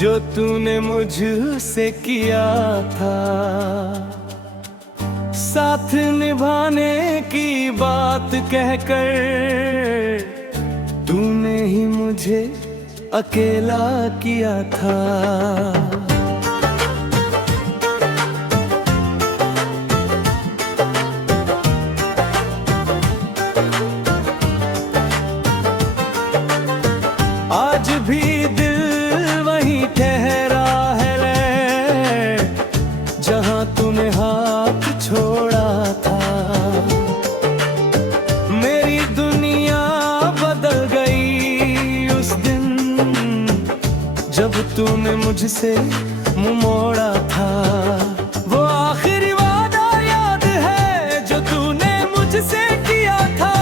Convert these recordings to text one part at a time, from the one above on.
जो तूने मुझसे किया था। साथ निभाने की बात कहकर तूने ही मुझे अकेला किया था। आज भी दिल वहीं ठहरा है रे, जहां तूने हाथ छोड़ा था। मेरी दुनिया बदल गई उस दिन, जब तूने मुझसे मुंह मोड़ा था। वो आखिरी वादा याद है जो तूने मुझसे किया था।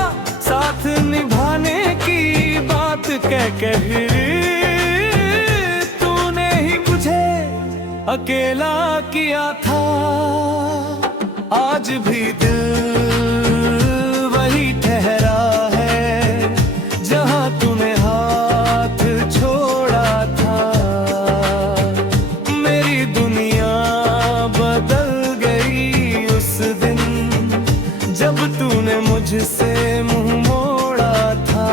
साथ निभाने की बात कह तूने ही मुझे अकेला किया था। आज भी दिल वही ठहरा है, जहां तूने हाथ छोड़ा था। मेरी दुनिया बदल गई उस दिन, जब तूने मुझसे मुंह मोड़ा था।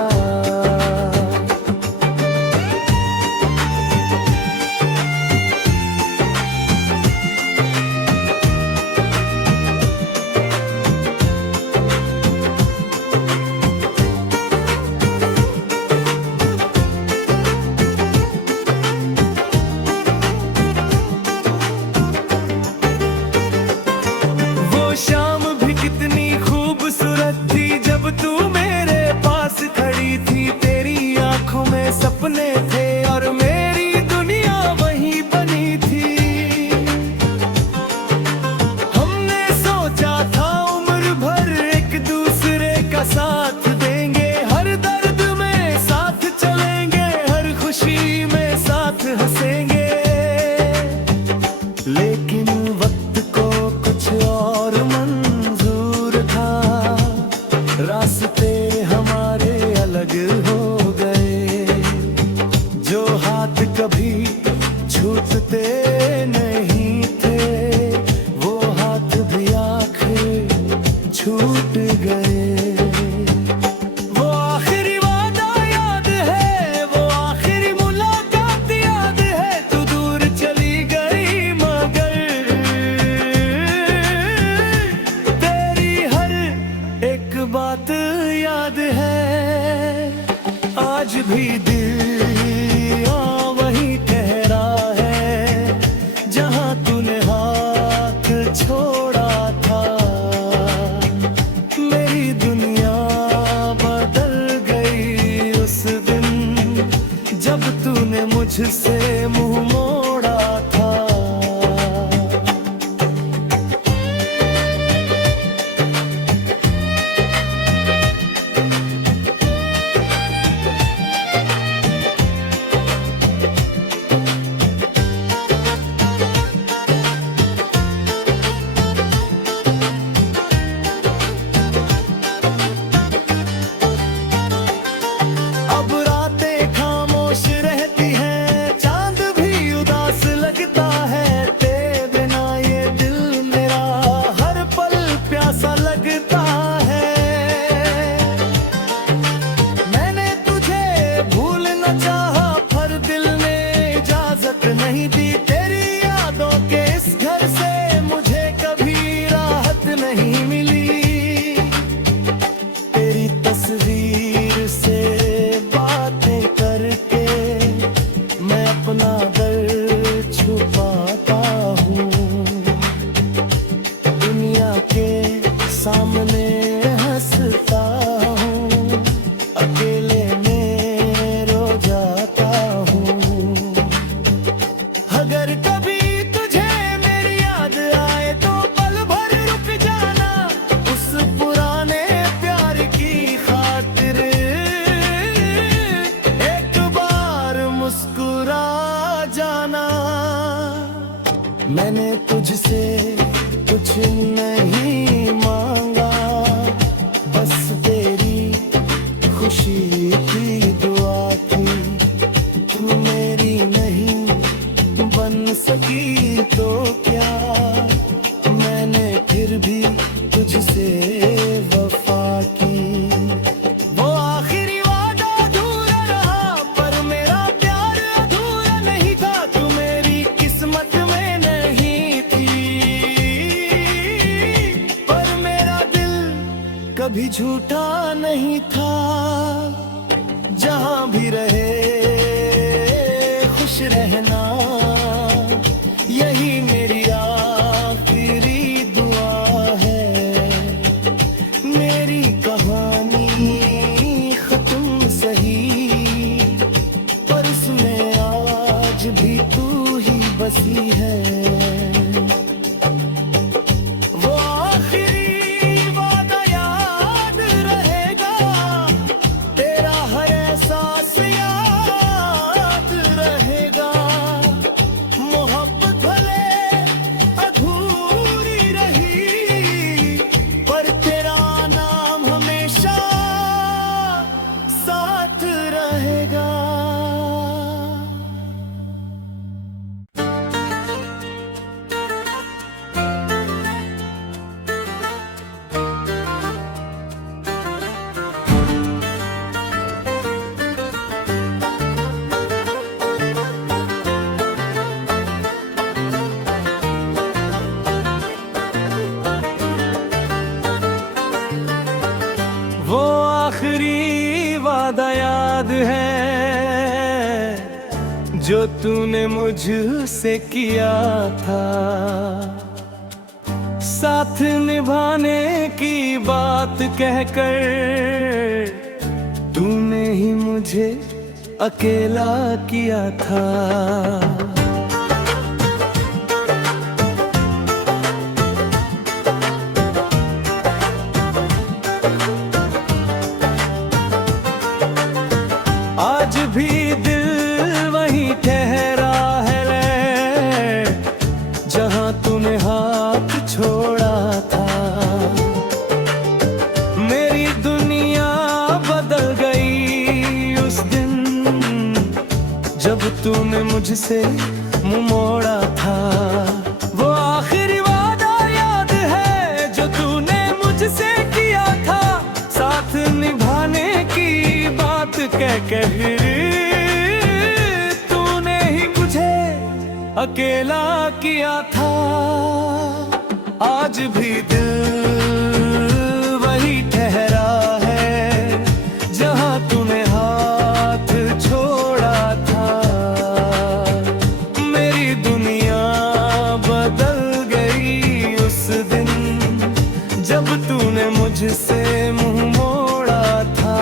शाम भी कितनी खूबसूरत थी, जब तू मेरे पास खड़ी थी। तेरी आंखों में सपने थे और मेरी दुनिया वहीं बनी थी। हमने सोचा था उम्र भर एक दूसरे का साथ देंगे। हर दर्द में साथ चलेंगे, हर खुशी में साथ हंसेंगे। लेकिन वक्त को कुछ और मंजूर था, रास्ते हमारे अलग हो गए। जो हाथ कभी छूटते नहीं थे, वो हाथ भी आखिर छूट गए। वो आखिरी वादा याद है, वो आखिरी मुलाकात याद है। तू दूर चली गई मगर तेरी हर एक बात याद है। आज भी दिल वहीं ठहरा है, जहां तूने हाथ छोड़ा था। मेरी दुनिया बदल गई उस दिन, जब तूने मुझसे मुंह मोड़ा था। अब रातें खामोश रहती हैं, चांद भी उदास लगता है। तेरे बिना ये दिल मेरा हर पल प्यासा लगता है। मैंने तुझे भूल न चाहा, पर दिल ने इजाजत नहीं दी। तेरी यादों के इस घर से मुझे कभी राहत नहीं मिली। तेरी तस्वीर से बातें करके मैं अपना दर्द छुपाता हूँ। दुनिया के सामने हंसता हूँ, अकेले में रो जाता हूँ। अगर कभी तुझे मेरी याद आए तो पल भर रुक जाना। उस पुराने प्यार की खातिर एक बार मुस्कुरा जाना। मैंने तुझसे कुछ नहीं मांगा, बस तेरी खुशी की दुआ थी। तू मेरी नहीं सकी तो क्या, मैंने फिर भी तुझसे वफा की। वो आखिरी वादा अधूरा रहा, पर मेरा प्यार अधूरा नहीं था। तू मेरी किस्मत में नहीं थी, पर मेरा दिल कभी झूठा नहीं था। जहां भी रहे खुश रहना, यही मेरी आखिरी दुआ है। मेरी कहानी खत्म सही, पर इसमें आज भी तू ही बसी है। वो आखिरी वादा याद रहेगा, तेरा हर एहसास याद रहेगा। मोहब्बत भले अधूरी रही, पर तेरा नाम हमेशा साथ रहेगा। वो आखिरी वादा याद है जो तूने मुझसे किया था। साथ निभाने की बात कहकर तूने ही मुझे अकेला किया था। आज भी दिल वहीं ठहरा है रे, जहां तूने हाथ छोड़ा था। मेरी दुनिया बदल गई उस दिन, जब तूने मुझसे मुंह मोड़ा था। वो आखिरी वादा याद है जो तूने मुझसे किया था। साथ निभाने की बात कह तूने ही मुझे अकेला किया था। आज भी दिल वही ठहरा है, जहां तूने हाथ छोड़ा था। मेरी दुनिया बदल गई उस दिन, जब तूने मुझसे मुंह मोड़ा था।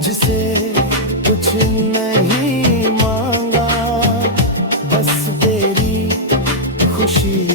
तुझसे कुछ नहीं मांगा, बस तेरी खुशी